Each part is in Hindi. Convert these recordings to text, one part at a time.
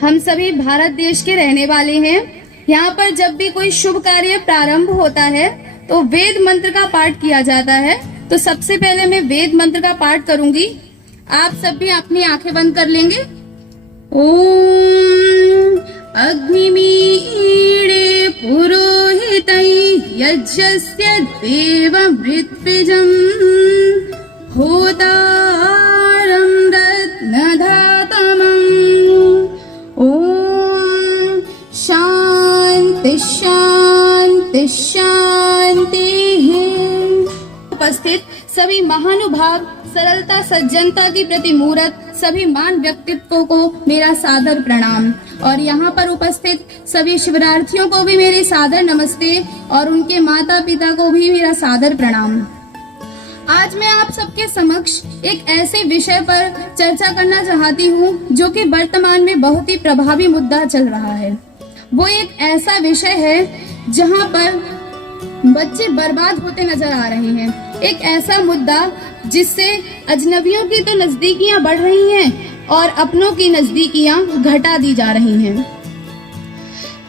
हम सभी भारत देश के रहने वाले हैं। यहाँ पर जब भी कोई शुभ कार्य प्रारंभ होता है तो वेद मंत्र का पाठ किया जाता है। तो सबसे पहले मैं वेद मंत्र का पाठ करूंगी। आप सब भी अपनी आंखें बंद कर लेंगे। ओम अग्निमीळे पुरोहितै यज्ञस्य देवमृत्विजम् होतारं रत्नधातमम्। ओम शांति शांति शांति। उपस्थित सभी महानुभाव, सरलता सज्जनता की प्रतिमूर्त सभी मान व्यक्तित्वों को मेरा सादर प्रणाम और यहाँ पर उपस्थित सभी शिवरार्थियों को भी मेरे सादर नमस्ते और उनके माता पिता को भी मेरा सादर प्रणाम। आज मैं आप सबके समक्ष एक ऐसे विषय पर चर्चा करना चाहती हूँ जो कि वर्तमान में बहुत ही प्रभावी मुद्दा चल रहा है। वो एक ऐसा विषय है जहाँ पर बच्चे बर्बाद होते नजर आ रहे हैं। एक ऐसा मुद्दा जिससे अजनबियों की तो नजदीकियां बढ़ रही हैं और अपनों की नजदीकियां घटा दी जा रही हैं।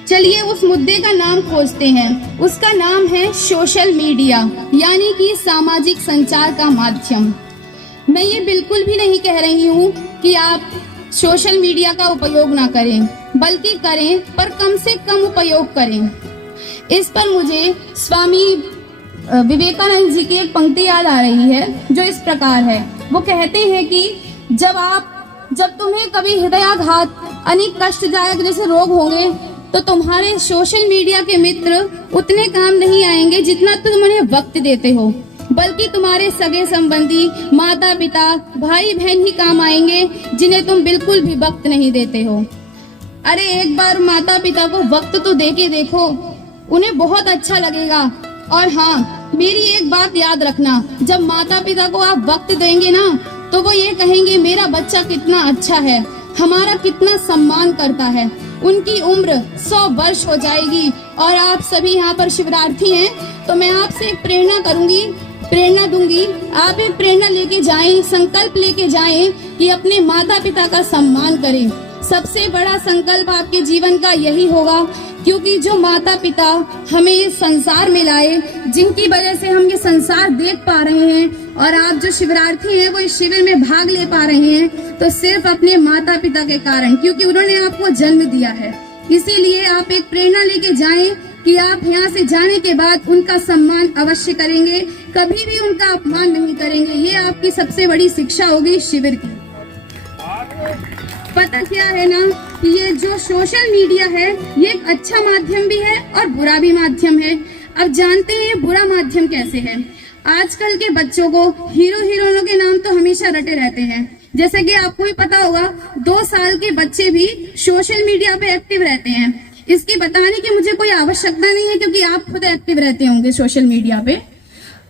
चलिए उस मुद्दे का नाम खोजते हैं। उसका नाम है सोशल मीडिया, यानी कि सामाजिक संचार का माध्यम। मैं ये बिल्कुल भी नहीं कह रही हूँ कि आप सोशल मीडिया का उपयोग ना करें, बल्कि करें पर कम से कम उपयोग करें। इस पर मुझे स्वामी विवेकानंद जी की एक पंक्ति याद आ रही है जो इस प्रकार है। वो कहते हैं कि जब तुम्हें कभी हृदयाघात, अनेक कष्टदायक जैसे रोग होंगे तो तुम्हारे सोशल मीडिया के मित्र उतने काम नहीं आएंगे जितना तुम उन्हें वक्त देते हो, बल्कि तुम्हारे सगे संबंधी, माता पिता, भाई बहन ही काम आएंगे जिन्हें तुम बिल्कुल भी वक्त नहीं देते हो। अरे एक बार माता पिता को वक्त तो दे के देखो, उन्हें बहुत अच्छा लगेगा। और हाँ, मेरी एक बात याद रखना, जब माता पिता को आप वक्त देंगे ना तो वो ये कहेंगे मेरा बच्चा कितना अच्छा है, हमारा कितना सम्मान करता है। उनकी उम्र 100 वर्ष हो जाएगी। और आप सभी यहाँ पर शिवरार्थी हैं तो मैं आपसे एक प्रेरणा दूंगी। आप एक प्रेरणा लेके जाएं, संकल्प लेके जाएं कि अपने माता पिता का सम्मान करें। सबसे बड़ा संकल्प आपके जीवन का यही होगा, क्योंकि जो माता पिता हमें इस संसार में लाए, जिनकी वजह से हम ये संसार देख पा रहे हैं और आप जो शिवरार्थी हैं वो इस शिविर में भाग ले पा रहे हैं, तो सिर्फ अपने माता पिता के कारण, क्योंकि उन्होंने आपको जन्म दिया है। इसीलिए आप एक प्रेरणा लेके जाएं कि आप यहाँ से जाने के बाद उनका सम्मान अवश्य करेंगे, कभी भी उनका अपमान नहीं करेंगे। ये आपकी सबसे बड़ी शिक्षा होगी शिविर की। पता क्या है ना कि ये जो सोशल मीडिया है ये एक अच्छा माध्यम भी है और बुरा भी माध्यम है। अब जानते हैं ये बुरा माध्यम कैसे है। आजकल के बच्चों को हीरो हीरोइनों के नाम तो हमेशा रटे रहते हैं। जैसे कि आपको भी पता होगा 2 साल के बच्चे भी सोशल मीडिया पे एक्टिव रहते हैं। इसकी बताने की मुझे कोई आवश्यकता नहीं है, क्योंकि आप खुद एक्टिव रहते होंगे सोशल मीडिया पे।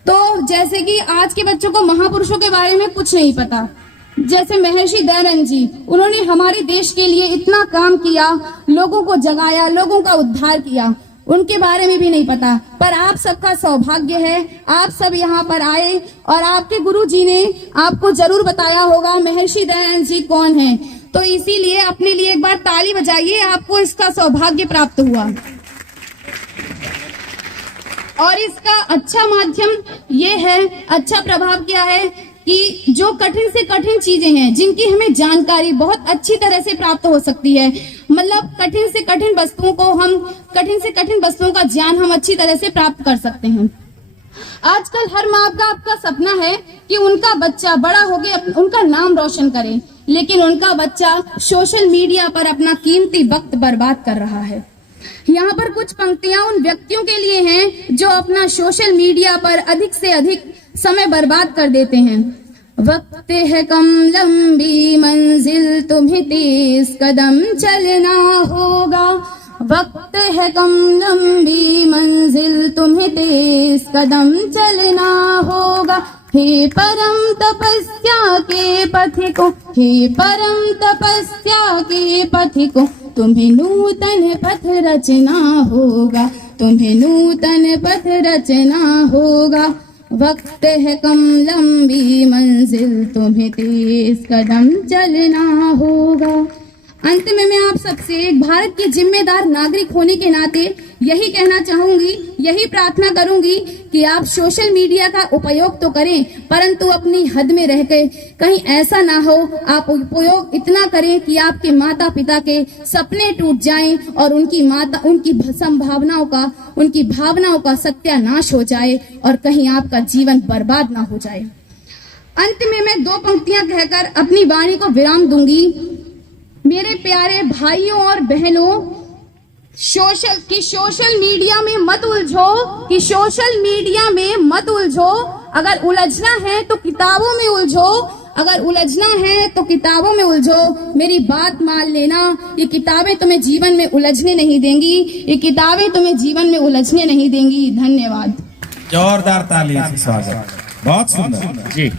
तो जैसे कि आज के बच्चों को महापुरुषों के बारे में कुछ नहीं पता। जैसे महर्षि दयानंद जी, उन्होंने हमारे देश के लिए इतना काम किया, लोगों को जगाया, लोगों का उद्धार किया, उनके बारे में भी नहीं पता। पर आप सबका सौभाग्य है, आप सब यहाँ पर आए और आपके गुरु जी ने आपको जरूर बताया होगा महर्षि दयानंद जी कौन है। तो इसीलिए अपने लिए एक बार ताली बजाइए, आपको इसका सौभाग्य प्राप्त हुआ। और इसका अच्छा माध्यम ये है, अच्छा प्रभाव क्या है कि जो कठिन से कठिन चीजें हैं, जिनकी हमें जानकारी बहुत अच्छी तरह से प्राप्त हो सकती है, मतलब कठिन से कठिन वस्तुओं का ज्ञान हम अच्छी तरह से प्राप्त कर सकते हैं। आजकल हर माँ का आपका सपना है कि उनका बच्चा बड़ा हो गया उनका नाम रोशन करे, लेकिन उनका बच्चा सोशल मीडिया पर अपना कीमती वक्त बर्बाद कर रहा है। यहाँ पर कुछ पंक्तियां उन व्यक्तियों के लिए हैं जो अपना सोशल मीडिया पर अधिक से अधिक समय बर्बाद कर देते हैं। वक्त है कम, लंबी मंजिल, तुम्हें 30 कदम चलना होगा। वक्त है कम, लंबी मंजिल, तुम्हें 30 कदम चलना होगा। हे परम तपस्या के पथिको, हे परम तपस्या के पथिको, तुम्हें नूतन पथ रचना होगा, तुम्हें नूतन पथ रचना होगा। वक्त है कम, लंबी मंजिल, तुम्हें 30 कदम चलना होगा। अंत में मैं आप सबसे एक भारत के जिम्मेदार नागरिक होने के नाते यही कहना चाहूंगी, यही प्रार्थना करूंगी कि आप सोशल मीडिया का उपयोग तो करें, परंतु अपनी हद में रहकर कहीं ऐसा ना हो आप उपयोग इतना करें कि आपके माता पिता के सपने टूट जाएं और उनकी भावनाओं का सत्यानाश हो जाए और कहीं आपका जीवन बर्बाद ना हो जाए। अंत में मैं 2 पंक्तियां कहकर अपनी वाणी को विराम दूंगी। मेरे प्यारे भाइयों और बहनों, सोशल मीडिया में मत उलझो। अगर उलझना है तो किताबों में उलझो। मेरी बात मान लेना, ये किताबें तुम्हें जीवन में उलझने नहीं देंगी। धन्यवाद। जोरदार तालियों से स्वागत, बहुत सुंदर जी।